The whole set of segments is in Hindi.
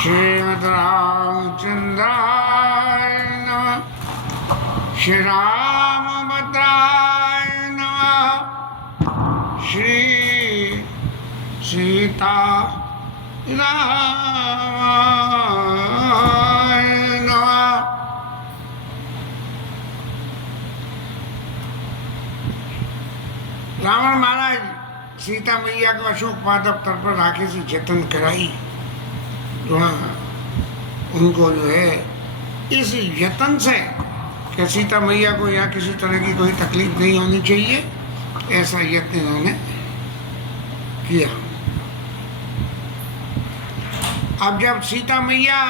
श्रीमद् रामचंद्राय नमः। श्री रामभद्राय नमः। श्री सीता रामाय नमः। रावण महाराज सीता मैया को अशोक पादप तर पर राखे से जतन कराई। उनको जो है इस यत्न से कि सीता मैया को या किसी तरह की कोई तकलीफ नहीं होनी चाहिए, ऐसा यत्न इन्होंने किया। अब जब सीता मैया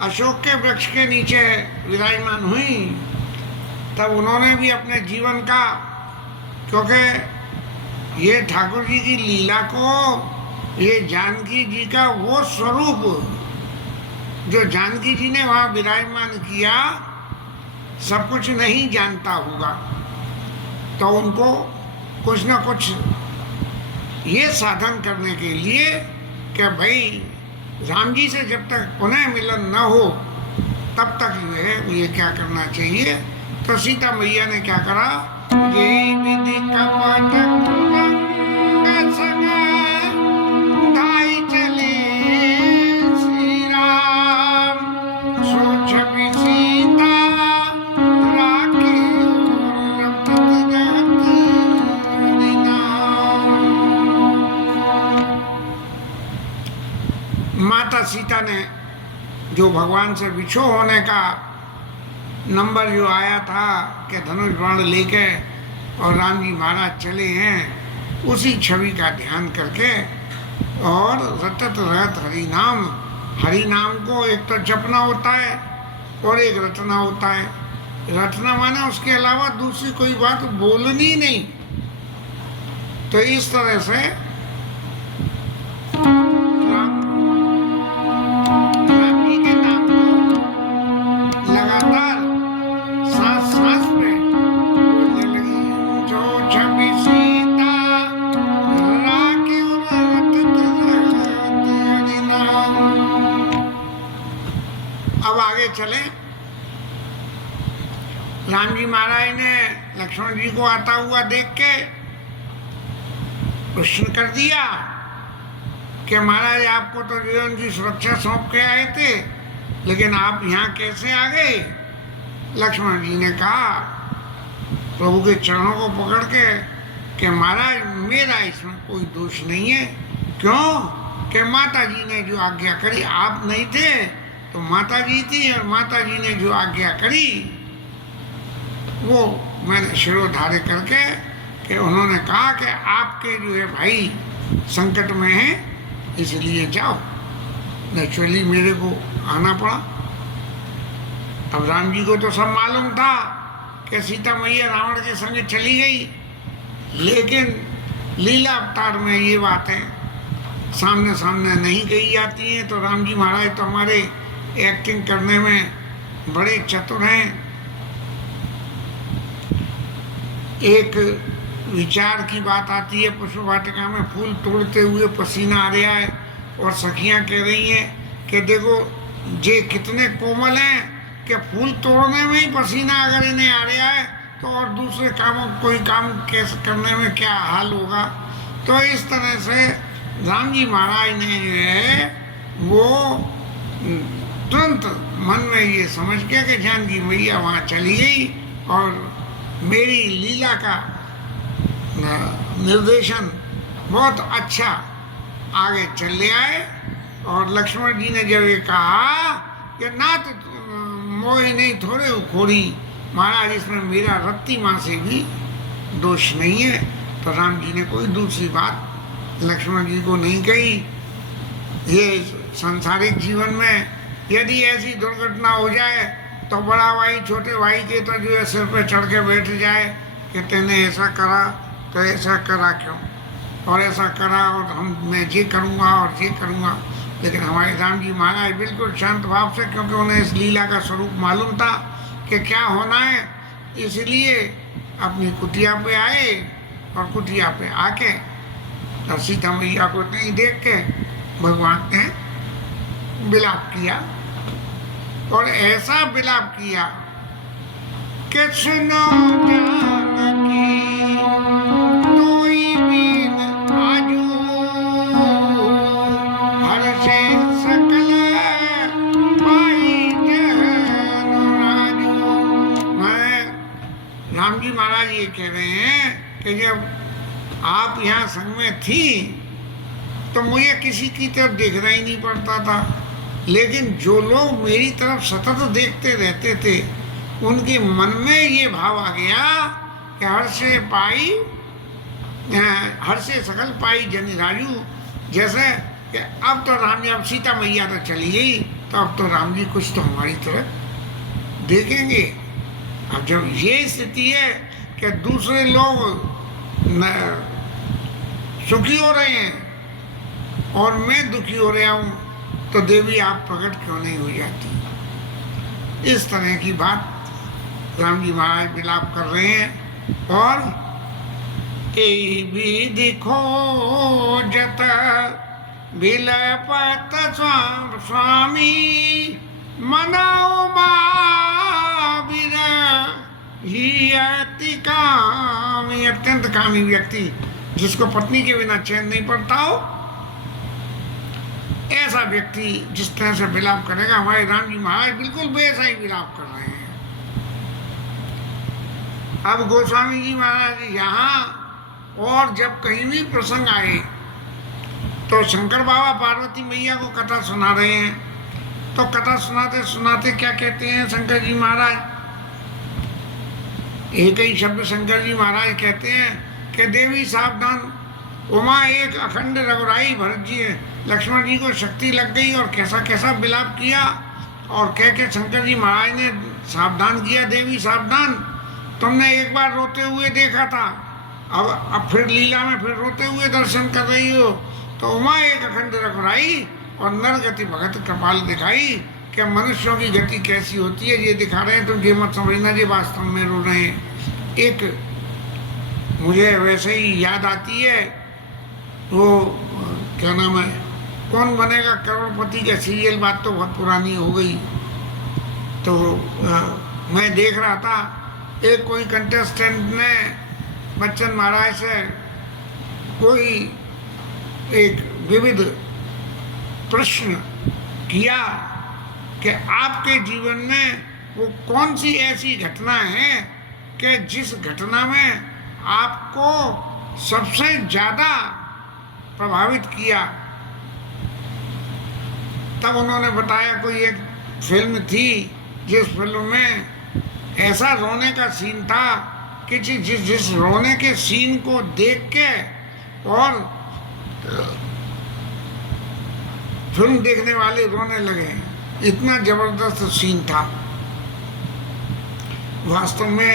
अशोक के वृक्ष के नीचे विराजमान हुई, तब उन्होंने भी अपने जीवन का, क्योंकि ये ठाकुर जी की लीला को, ये जानकी जी का वो स्वरूप जो जानकी जी ने वहाँ विराजमान किया, सब कुछ नहीं जानता होगा, तो उनको कुछ न कुछ ये साधन करने के लिए कि भाई राम जी से जब तक पुनः मिलन न हो तब तक जो है ये क्या करना चाहिए। तो सीता मैया ने क्या करा, ये विधि कपट सीता ने जो भगवान से विछो होने का नंबर जो आया था कि धनुष बाण लेके और राम जी महाराज चले हैं, उसी छवि का ध्यान करके और रटत रहत हरि नाम को एक तो जपना होता है और एक रटना होता है। रटना माने उसके अलावा दूसरी कोई बात बोलनी नहीं। तो इस तरह से चले। राम जी महाराज ने लक्ष्मण जी को आता हुआ देख के प्रश्न कर दिया कि महाराज आपको तो जो उनकी सुरक्षा सौंप के आए थे, लेकिन आप यहाँ कैसे आ गए। लक्ष्मण जी ने कहा प्रभु के चरणों को पकड़ के कि महाराज मेरा इसमें कोई दोष नहीं है। क्यों कि माता जी ने जो आज्ञा करी, आप नहीं थे तो माता जी थी, और माता जी ने जो आज्ञा करी वो मैंने शिरोधार्य करके कि उन्होंने कहा कि आपके जो है भाई संकट में है, इसलिए जाओ। नेचुरली मेरे को आना पड़ा। अब राम जी को तो सब मालूम था कि सीता मैया रावण के संग चली गई, लेकिन लीला अवतार में ये बातें सामने सामने नहीं कही जाती हैं। तो राम जी महाराज तो हमारे एक्टिंग करने में बड़े चतुर हैं। एक विचार की बात आती है, पुष्प वाटिका में फूल तोड़ते हुए पसीना आ रहा है और सखियां कह रही हैं कि देखो जे कितने कोमल हैं कि फूल तोड़ने में ही पसीना अगर इन्हें आ रहा है, तो और दूसरे कामों कोई काम कैसे करने में क्या हाल होगा। तो इस तरह से राम जी महाराज ने जो है वो तुरंत मन में ये समझ के कि जानकी मैया वहाँ चली गई और मेरी लीला का निर्देशन बहुत अच्छा आगे चले आए। और लक्ष्मण जी ने जब ये कहा कि ना तो मोह नहीं थोड़े खोरी महाराज, इसमें मेरा रत्ती माँ से भी दोष नहीं है, तो राम जी ने कोई दूसरी बात लक्ष्मण जी को नहीं कही। ये सांसारिक जीवन में यदि ऐसी दुर्घटना हो जाए तो बड़ा भाई छोटे भाई के तो जो है सिर पे चढ़ के बैठ जाए कि तेने ऐसा करा तो ऐसा करा क्यों, और ऐसा करा और मैं ये करूँगा और ये करूँगा। लेकिन हमारे राम जी महाराज बिल्कुल शांत भाव से, क्योंकि उन्हें इस लीला का स्वरूप मालूम था कि क्या होना है, इसलिए अपनी कुटिया पे आए और कुटिया पे आके सीता मैया को नहीं देख के भगवान ने विलाप किया और ऐसा विलाप किया कि सुनो जानकी तोई बीन आजू हर्षे सकल पाई जन राजू। मैं राम जी महाराज ये कह रहे हैं कि जब आप यहाँ संग में थी तो मुझे किसी की तरफ देखना ही नहीं पड़ता था, लेकिन जो लोग मेरी तरफ सतत देखते रहते थे उनके मन में ये भाव आ गया कि हर से सकल पाई जन राजू। जैसे कि अब तो राम जी, अब सीता मैया तो चली गई तो अब तो राम जी कुछ तो हमारी तरफ देखेंगे। अब जब ये स्थिति है कि दूसरे लोग सुखी हो रहे हैं और मैं दुखी हो रहा हूँ, तो देवी आप प्रकट क्यों नहीं हो जाती। इस तरह की बात राम जी महाराज विलाप कर रहे हैं। और ए भी दिखो जत विलपत स्वामी मनाओ महावीर ही अति कामी। अत्यंत कामी व्यक्ति जिसको पत्नी के बिना चैन नहीं पड़ता हो, ऐसा व्यक्ति जिस तरह से विलाप करेगा, हमारे राम जी महाराज बिल्कुल वैसा ही विलाप कर रहे हैं। अब गोस्वामी जी महाराज यहाँ और जब कहीं भी प्रसंग आए तो शंकर बाबा पार्वती मैया को कथा सुना रहे हैं, तो कथा सुनाते सुनाते क्या कहते हैं शंकर जी महाराज, एक ही शब्द शंकर जी महाराज कहते हैं कि देवी सावधान, उमा एक अखंड रघुराई। भरत जी लक्ष्मण जी को शक्ति लग गई और कैसा कैसा विलाप किया, और कह के शंकर जी महाराज ने सावधान किया, देवी सावधान, तुमने एक बार रोते हुए देखा था, अब फिर लीला में फिर रोते हुए दर्शन कर रही हो। तो उमा एक अखंड रघुराई और नर गति भगत कपाल दिखाई, कि मनुष्यों की गति कैसी होती है ये दिखा रहे हैं। तुम ये मत समझना ये वास्तव में रो रहे हैं। एक मुझे वैसे ही याद आती है, वो क्या नाम है, कौन बनेगा करोड़पति का सीरियल, बात तो बहुत पुरानी हो गई। तो मैं देख रहा था, एक कोई कंटेस्टेंट ने बच्चन महाराज से कोई एक विविध प्रश्न किया कि आपके जीवन में वो कौन सी ऐसी घटना है कि जिस घटना में आपको सबसे ज़्यादा प्रभावित किया। तब उन्होंने बताया कोई एक फिल्म थी जिस फिल्म में ऐसा रोने का सीन था कि जिस रोने के सीन को देख के और फिल्म देखने वाले रोने लगे, इतना जबरदस्त सीन था। वास्तव में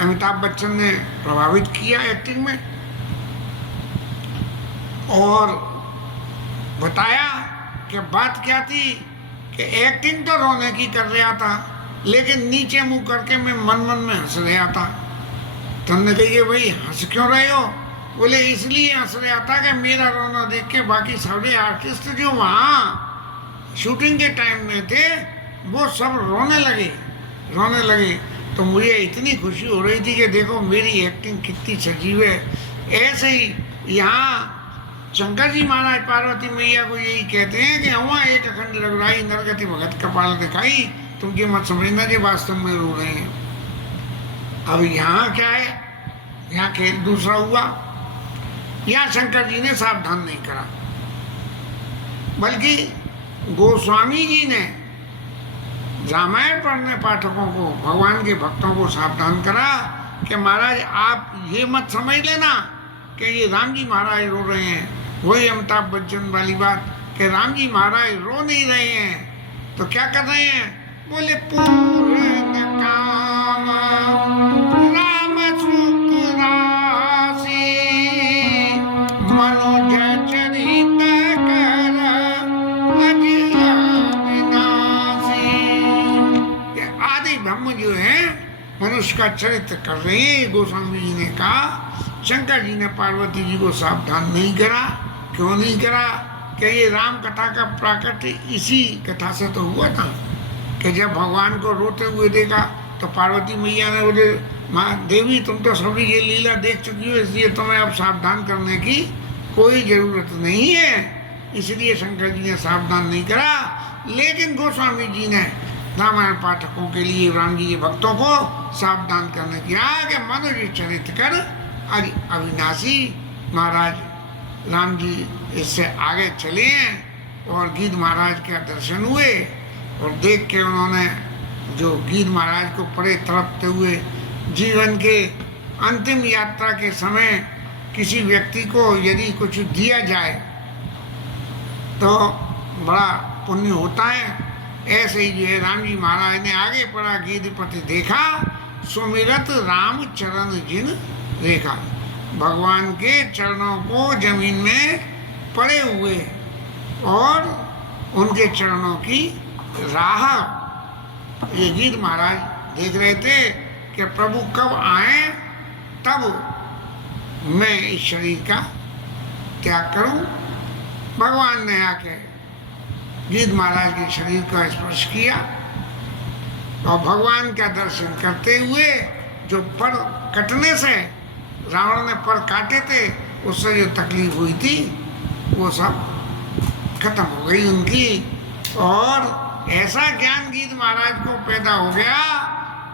अमिताभ बच्चन ने प्रभावित किया एक्टिंग में, और बताया कि बात क्या थी कि एक्टिंग तो रोने की कर रहा था, लेकिन नीचे मुंह करके मैं मन मन में हंस रहा था। तो हमने कही भाई हंस क्यों रहे हो? बोले इसलिए हंस रहा था कि मेरा रोना देख के बाकी सारे आर्टिस्ट जो वहाँ शूटिंग के टाइम में थे वो सब रोने लगे। तो मुझे इतनी खुशी हो रही थी कि देखो मेरी एक्टिंग कितनी सजीव है। ऐसे ही यहाँ शंकर जी महाराज पार्वती मैया को यही कहते हैं कि वहाँ एक अखंड रघुराई नरगति भगत कपाल दिखाई, तुम ये मत समझना ये वास्तव में रो रहे हैं। अब यहाँ क्या है, यहाँ खेल दूसरा हुआ। यहाँ शंकर जी ने सावधान नहीं करा, बल्कि गोस्वामी जी ने रामायण पढ़ने पाठकों को, भगवान के भक्तों को सावधान करा कि महाराज आप ये मत समझ लेना कि ये राम जी महाराज रो रहे हैं। वही अमिताभ बच्चन वाली बात कि राम जी महाराज रो नहीं रहे हैं, तो क्या कर रहे हैं? बोले पूर्ण काम राम सुख राशि मनोज चरित कर अजिया विनाशी। आदि ब्रह्म जो है मनुष्य का चरित्र कर रहे हैं। गोस्वामी जी ने कहा शंकर जी ने पार्वती जी को सावधान नहीं करा। क्यों नहीं करा? कि ये राम कथा का प्राकट्य इसी कथा से तो हुआ था कि जब भगवान को रोते हुए देखा तो पार्वती मैया ने बोले, माँ देवी तुम तो सभी ये लीला देख चुकी हो, इसलिए तुम्हें अब सावधान करने की कोई जरूरत नहीं है। इसलिए शंकर जी ने सावधान नहीं करा, लेकिन गोस्वामी जी ने रामायण पाठकों के लिए, राम जी के भक्तों को सावधान करने किया कि मनुष्य चरित कर अविनाशी। महाराज राम जी इससे आगे चले हैं और गीध महाराज के दर्शन हुए और देख के उन्होंने जो गीध महाराज को पड़े तड़पते हुए, जीवन के अंतिम यात्रा के समय किसी व्यक्ति को यदि कुछ दिया जाए तो बड़ा पुण्य होता है। ऐसे ही जो है राम जी महाराज ने आगे पड़ा गीधपति देखा, सुमिरत राम चरण जिन देखा, भगवान के चरणों को जमीन में पड़े हुए और उनके चरणों की राह ये गीध महाराज देख रहे थे कि प्रभु कब आए तब मैं इस शरीर का त्याग करूं। भगवान ने आके गीध महाराज के शरीर का स्पर्श किया और भगवान का दर्शन करते हुए जो पर कटने से रावण ने पर काटे थे, उससे जो तकलीफ हुई थी वो सब खत्म हो गई उनकी। और ऐसा ज्ञान गीध महाराज को पैदा हो गया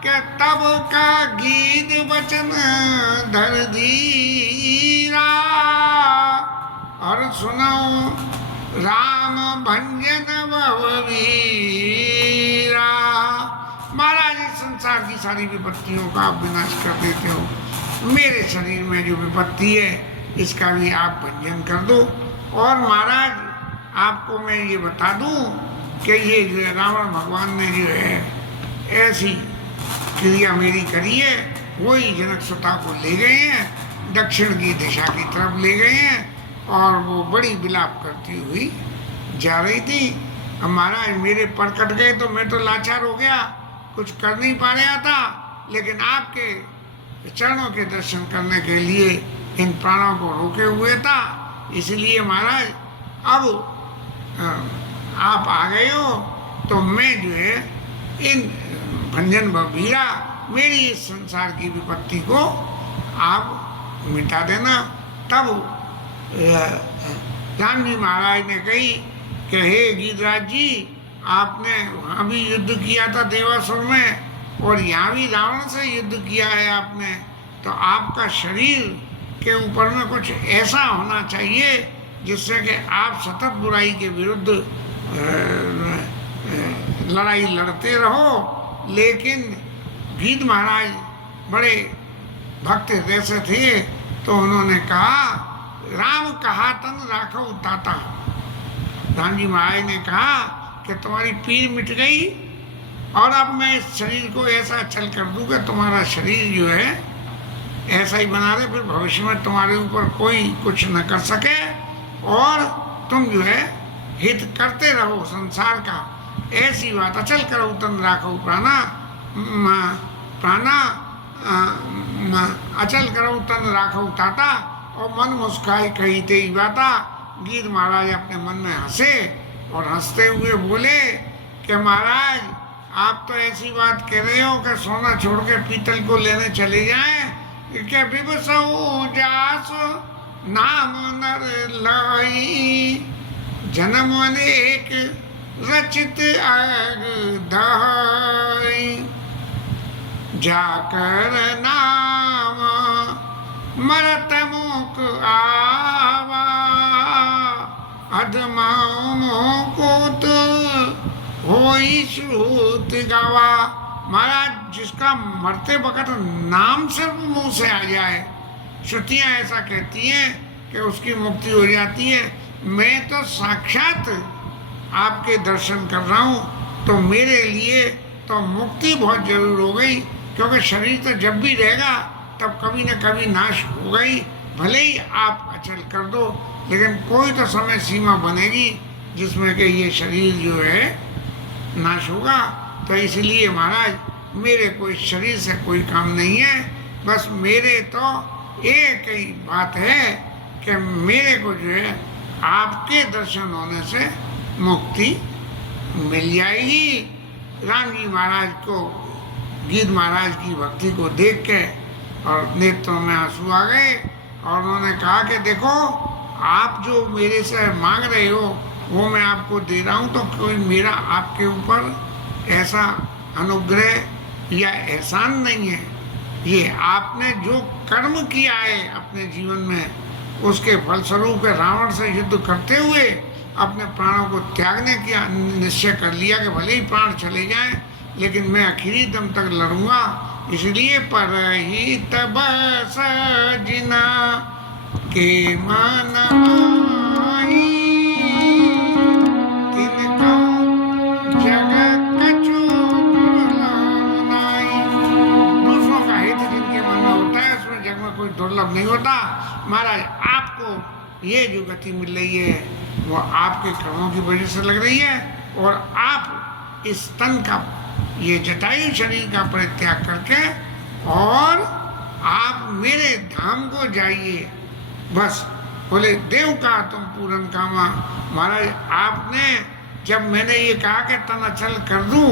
कि तब का गीध वचन धर धीरा और सुनो राम भंजन वीरा। महाराज इस संसार की सारी विपत्तियों का आप विनाश कर देते हो, मेरे शरीर में जो विपत्ति है इसका भी आप भंजन कर दो। और महाराज आपको मैं ये बता दूं कि ये जो है रावण भगवान ने जो है ऐसी क्रिया मेरी करी है, वही जनक सुता को ले गए हैं, दक्षिण की दिशा की तरफ ले गए हैं और वो बड़ी विलाप करती हुई जा रही थी। अब महाराज मेरे पर कट गए तो मैं तो लाचार हो गया, कुछ कर नहीं पा रहा था, लेकिन आपके चरणों के दर्शन करने के लिए इन प्राणों को रोके हुए था। इसलिए महाराज अब आप आ गए हो तो मैं जो है इन भंजन भवीरा मेरी इस संसार की विपत्ति को आप मिटा देना। तब राम जी महाराज ने कही कि हे गीधराज जी, आपने वहाँ भी युद्ध किया था देवासुर में और यहाँ भी रावण से युद्ध किया है आपने, तो आपका शरीर के ऊपर में कुछ ऐसा होना चाहिए जिससे कि आप सतत बुराई के विरुद्ध लड़ाई लड़ते रहो। लेकिन गीध महाराज बड़े भक्त जैसे थे तो उन्होंने कहा, राम कहा तन राखो ताता। राम जी महाराज ने कहा कि तुम्हारी पीर मिट गई और अब मैं इस शरीर को ऐसा छल कर दूं कि तुम्हारा शरीर जो है ऐसा ही बना रहे, फिर भविष्य में तुम्हारे ऊपर कोई कुछ न कर सके और तुम जो है हित करते रहो संसार का। ऐसी बात अचल करो तन राखो प्राणा प्राणा अचल करो तन राखो ताता। और मन मुस्काई कही ते बाता। गीध महाराज अपने मन में हंसे और हंसते हुए बोले कि महाराज आप तो ऐसी बात कह रहे हो कि सोना छोड़ के पीतल को लेने चले जाएं कि विवसऊ जास नाम नर लाई। जन्म अनेक रचित आग दहाई, जाकर नाम मरत मुख आवा। अधमाओ मोकोत होई श्रुत गावा। महाराज जिसका मरते वक्त नाम सिर्फ मुंह से आ जाए, श्रुतियाँ ऐसा कहती हैं कि उसकी मुक्ति हो जाती है। मैं तो साक्षात आपके दर्शन कर रहा हूँ तो मेरे लिए तो मुक्ति बहुत जरूर हो गई, क्योंकि शरीर तो जब भी रहेगा तब कभी न कभी नाश होगा ही। भले ही आप अचल कर दो, लेकिन कोई तो समय सीमा बनेगी जिसमें कि ये शरीर जो है नाश होगा। तो इसलिए महाराज मेरे को इस शरीर से कोई काम नहीं है, बस मेरे तो एक ही बात है कि मेरे को जो है आपके दर्शन होने से मुक्ति मिल जाएगी। राम जी महाराज को, गीत महाराज की भक्ति को देख के और नेत्रों में आंसू आ गए और उन्होंने कहा कि देखो, आप जो मेरे से मांग रहे हो वो मैं आपको दे रहा हूँ, तो कोई मेरा आपके ऊपर ऐसा अनुग्रह या एहसान नहीं है। ये आपने जो कर्म किया है अपने जीवन में, उसके फलस्वरूप रावण से युद्ध करते हुए अपने प्राणों को त्यागने का निश्चय कर लिया कि भले ही प्राण चले जाएं, लेकिन मैं आखिरी दम तक लड़ूंगा। इसलिए पर ही तब सजना के मन आई, तिनका जग कछु दुर्लभ नाई। दूसरों का हित जिनके मन में होता है, उसमें जग में कोई दुर्लभ नहीं होता। महाराज, आपको ये जो गति मिल रही है वो आपके कर्मों की वजह से लग रही है, और आप इस तन का, ये जटायु शरीर का परित्याग करके और आप मेरे धाम को जाइए। बस बोले, देव का तुम पूरन कामा। महाराज, आपने जब मैंने ये कहा कि तन अचल कर दूं,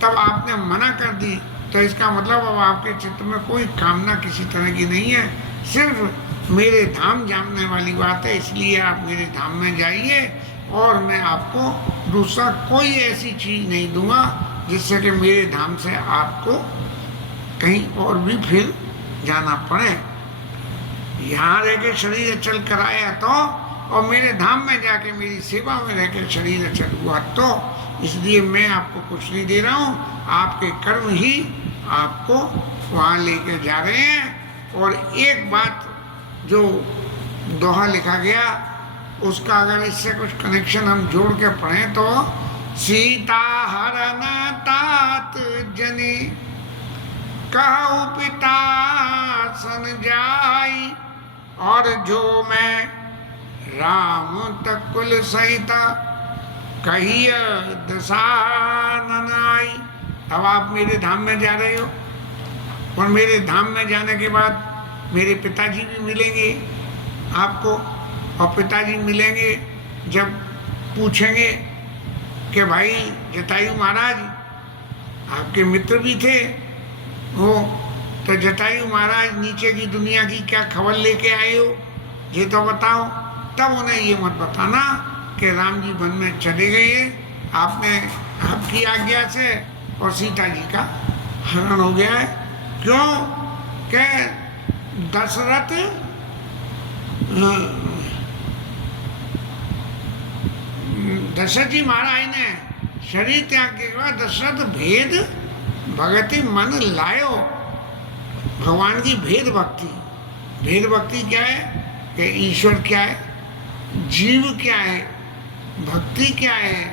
तब आपने मना कर दी, तो इसका मतलब अब आपके चित्त में कोई कामना किसी तरह की नहीं है, सिर्फ मेरे धाम जानने वाली बात है। इसलिए आप मेरे धाम में जाइए और मैं आपको दूसरा कोई ऐसी चीज़ नहीं दूंगा जिससे कि मेरे धाम से आपको कहीं और भी फिर जाना पड़े। यहाँ रह के शरीर अचल कराया तो, और मेरे धाम में जाके मेरी सेवा में रह के शरीर अचल हुआ तो, इसलिए मैं आपको कुछ नहीं दे रहा हूँ, आपके कर्म ही आपको वहाँ लेके जा रहे हैं। और एक बात जो दोहा लिखा गया, उसका अगर इससे कुछ कनेक्शन हम जोड़ के पढ़ें तो, सीता हरण तात जनी कहु पिता सन जाई, और जो मैं राम तकुल सहिता कहिय दशानन आई। अब आप मेरे धाम में जा रहे हो, और मेरे धाम में जाने के बाद मेरे पिताजी भी मिलेंगे आपको, और पिताजी मिलेंगे जब पूछेंगे कि भाई जटायु महाराज, आपके मित्र भी थे वो, तो जटायु महाराज नीचे की दुनिया की क्या खबर लेके आए हो, ये तो बताओ। तब उन्हें ये मत बताना कि राम जी वन में चले गए, आपने आपकी आज्ञा से और सीता जी का हरण हो गया है। क्यों? कि दशरथ दशरथ जी महाराज ने शरीर त्याग के बाद दशरथ भेद भगति मन लायो। भगवान की भेद भक्ति, भेद भक्ति क्या है कि ईश्वर क्या है, जीव क्या है, भक्ति क्या है,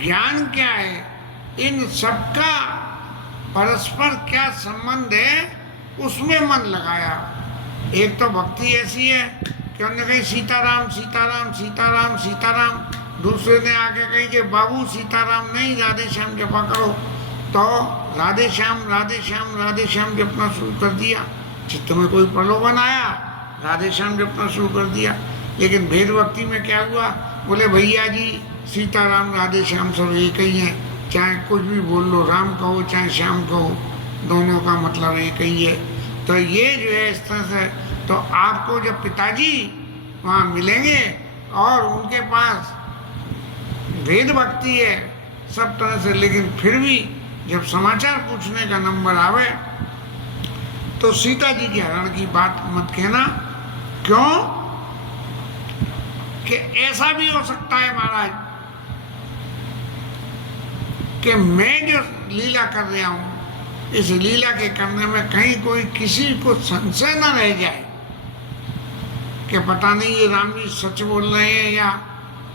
ज्ञान क्या है, इन सबका परस्पर क्या संबंध है, उसमें मन लगाया। एक तो भक्ति ऐसी है कि उन्होंने कही सीताराम सीताराम सीताराम सीताराम, दूसरे ने आके कही कि बाबू सीताराम नहीं, राधे श्याम जपा करो, तो राधे श्याम राधे श्याम राधे श्याम जपना शुरू कर दिया। चित्त में कोई प्रलोभन आया, राधे श्याम जपना शुरू कर दिया। लेकिन भेद भक्ति में क्या हुआ, बोले भैया जी सीताराम राधे श्याम सब एक ही हैं, चाहे कुछ भी बोल लो, राम कहो चाहे श्याम कहो, दोनों का मतलब एक ही है। तो ये जो है इस तरह से, तो आपको जब पिताजी वहाँ मिलेंगे और उनके पास भेद भक्ति है सब तरह से, लेकिन फिर भी जब समाचार पूछने का नंबर आवे तो सीता जी के हरण की बात मत कहना। क्यों? कि ऐसा भी हो सकता है महाराज कि मैं जो लीला कर रहा हूँ, इस लीला के करने में कहीं कोई किसी को संशय न रह जाए कि पता नहीं ये राम जी सच बोल रहे हैं या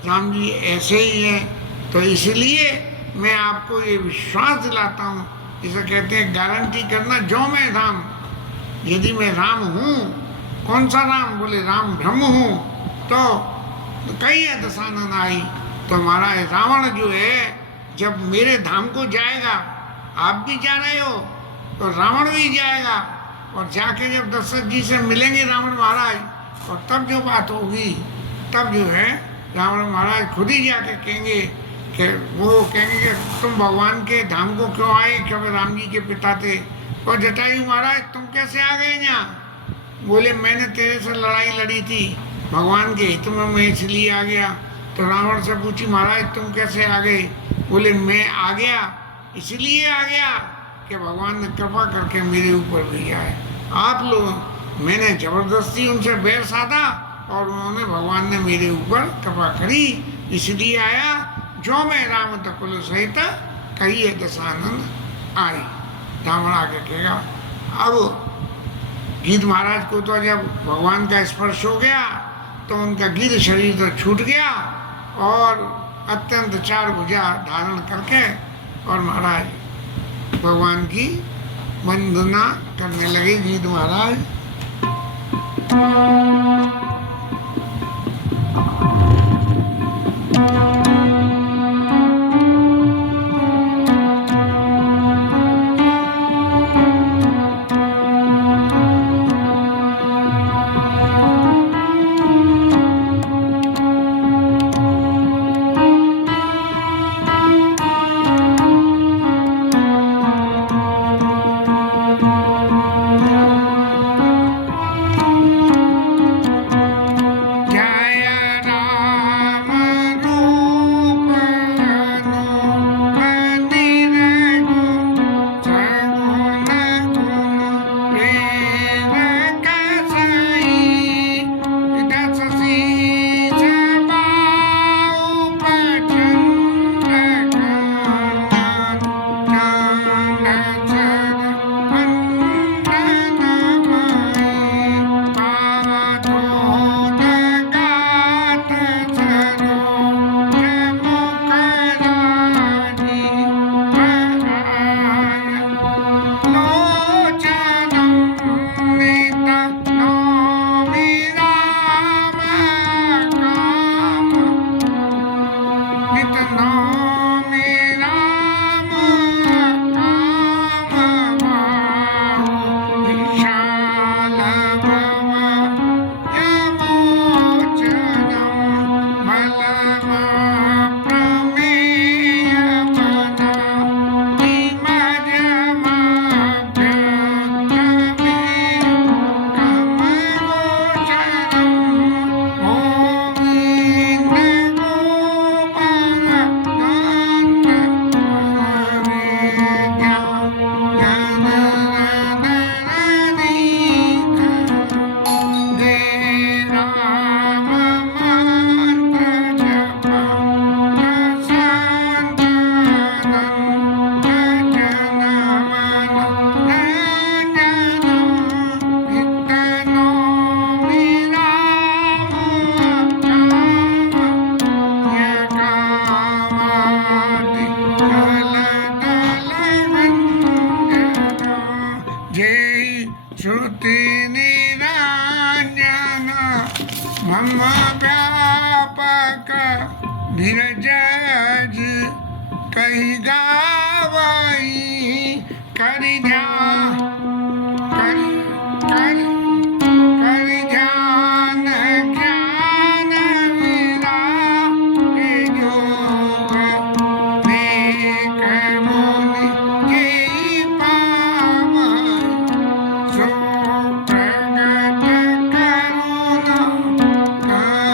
राम जी ऐसे ही हैं। तो इसलिए मैं आपको ये विश्वास दिलाता हूँ, इसे कहते हैं गारंटी करना, जो मैं राम, यदि मैं राम हूँ, कौन सा राम? बोले राम ब्रह्म हूँ, तो कई है दशानन आई। तो हमारा रावण जो है जब मेरे धाम को जाएगा, आप भी जा रहे हो तो रावण भी जाएगा, और जाके जब दशरथ जी से मिलेंगे रावण महाराज, और तब जो बात होगी, तब जो है रावण महाराज खुद ही जाके कहेंगे कि वो कहेंगे कि तुम भगवान के धाम को क्यों आए, क्योंकि राम जी के पिता थे। और जटायु महाराज तुम कैसे आ गए यहाँ? बोले मैंने तेरे से लड़ाई लड़ी थी भगवान के हित में, मैं इसलिए आ गया। तो रावण से पूछी महाराज तुम कैसे आ गए? बोले मैं आ गया इसलिए आ गया कि भगवान ने कृपा करके मेरे ऊपर भेजा है। आप लोग मैंने जबरदस्ती उनसे बैर साधा और उन्होंने भगवान ने मेरे ऊपर कृपा करी, इसलिए आया। जो मैं राम तकुल सहित कहिए दशानंद आई। रावण आगे कहेगा। अब गिद्ध महाराज को तो जब भगवान का स्पर्श हो गया तो उनका गिद्ध शरीर तो छूट गया और अत्यंत चार भुजा धारण करके और महाराज भगवान की वंदना करने लगे गिद्ध महाराज। मम व्यापक धीरज कही गावई कर ध्यान कर ध्यान ज्ञान विरागे योग नेक मुनि के पावई सो प्रगट करुणा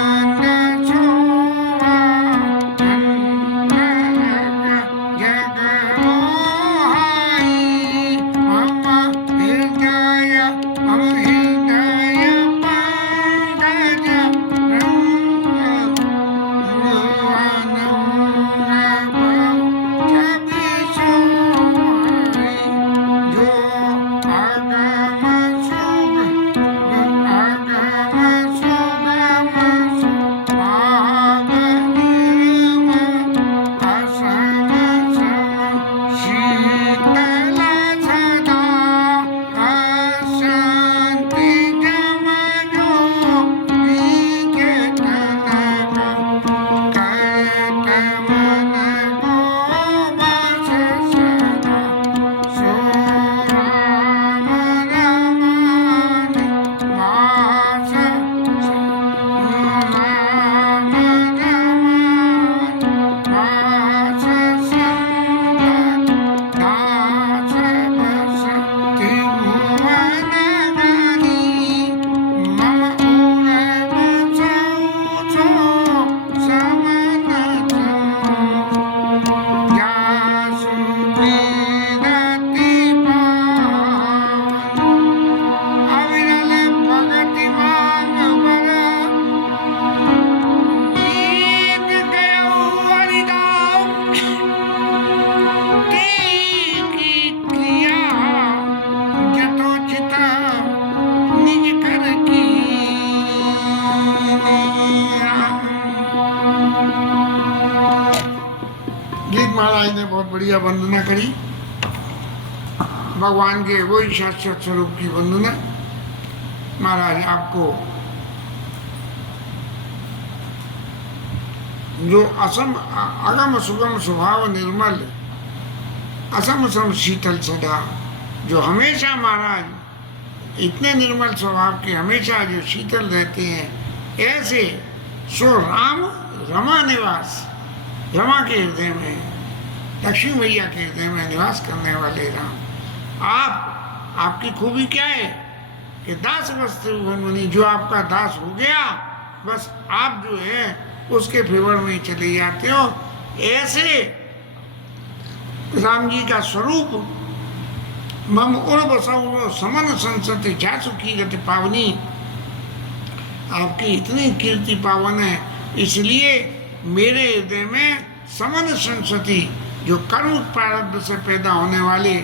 कंद सोवा जग मोहाई महाराज ने बहुत बढ़िया वंदना करी, भगवान के वही शाश्वत स्वरूप की वंदना। महाराज आपको जो अगम सुगम स्वभाव निर्मल, असम सम शीतल सदा, जो हमेशा महाराज इतने निर्मल स्वभाव के, हमेशा जो शीतल रहते हैं, ऐसे सो राम रमा निवास, रमा के हृदय में, लक्ष्मी मैया के हृदय में निवास करने वाले राम। आपकी खूबी क्या है कि दास वस्त्र मुनि, जो आपका दास हो गया, बस आप जो है उसके फेवर में चले जाते हो। ऐसे राम जी का स्वरूप मम उड़ बसाओ समन संसति जासु की गति पावनी, आपकी इतनी कीर्ति पावन है, इसलिए मेरे हृदय में समन संसति, जो कर्म प्रारब्ध से पैदा होने वाले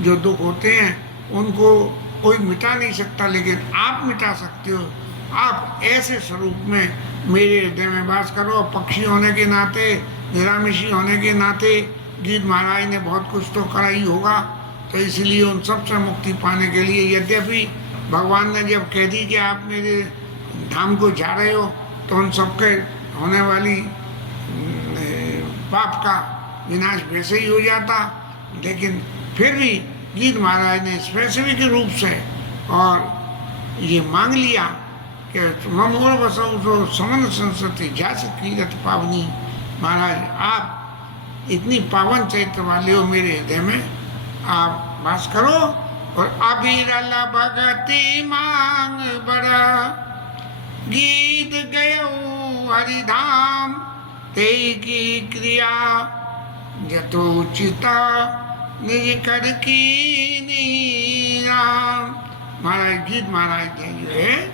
जो दुख होते हैं उनको कोई मिटा नहीं सकता, लेकिन आप मिटा सकते हो। आप ऐसे स्वरूप में मेरे हृदय में वास करो। पक्षी होने के नाते, निरामिषी होने के नाते गीत महाराज ने बहुत कुछ तो करा ही होगा, तो इसलिए उन सब से मुक्ति पाने के लिए, यद्यपि भगवान ने जब कह दी कि आप मेरे धाम को जा रहे हो, तो उन सबके होने वाली पाप का विनाश वैसे ही हो जाता, लेकिन फिर भी गीत महाराज ने स्पेसिफिक रूप से और ये मांग लिया कि ममोर बसो समन संस्कृति जास कीरत पावनी। महाराज आप इतनी पावन चैत्र वाले हो, मेरे हृदय में आप वास करो। और अबीरल भगति मांग बड़ा, गीत गयो हरिधाम ते की क्रिया, जतोचिता निज कर की नीराम। महाराज गीत महाराज ने जो है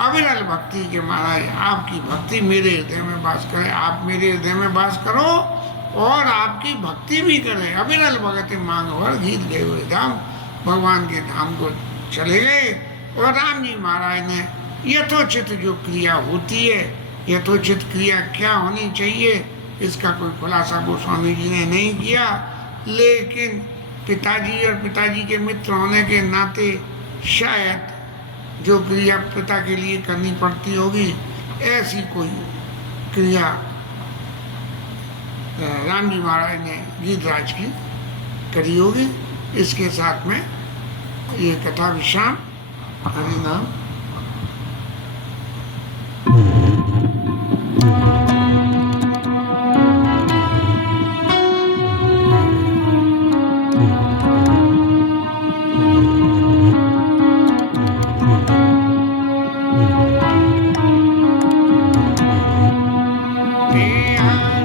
अविरल भक्ति के, महाराज आपकी भक्ति मेरे हृदय में वास करे, आप मेरे हृदय में वास करो और आपकी भक्ति भी करे। अविरल भगति मांग वर गीत गए हुए धाम, भगवान के धाम को चले गए। और राम जी महाराज ने यथोचित जो क्रिया होती है, यथोचित क्रिया क्या होनी चाहिए, इसका कोई खुलासा गोस्वामी जी ने नहीं किया, लेकिन पिताजी और पिताजी के मित्र होने के नाते शायद जो क्रिया पिता के लिए करनी पड़ती होगी, ऐसी कोई क्रिया राम जी महाराज ने गीतराज की करी होगी। इसके साथ में ये कथा विश्राम। हरि नाम। Yeah.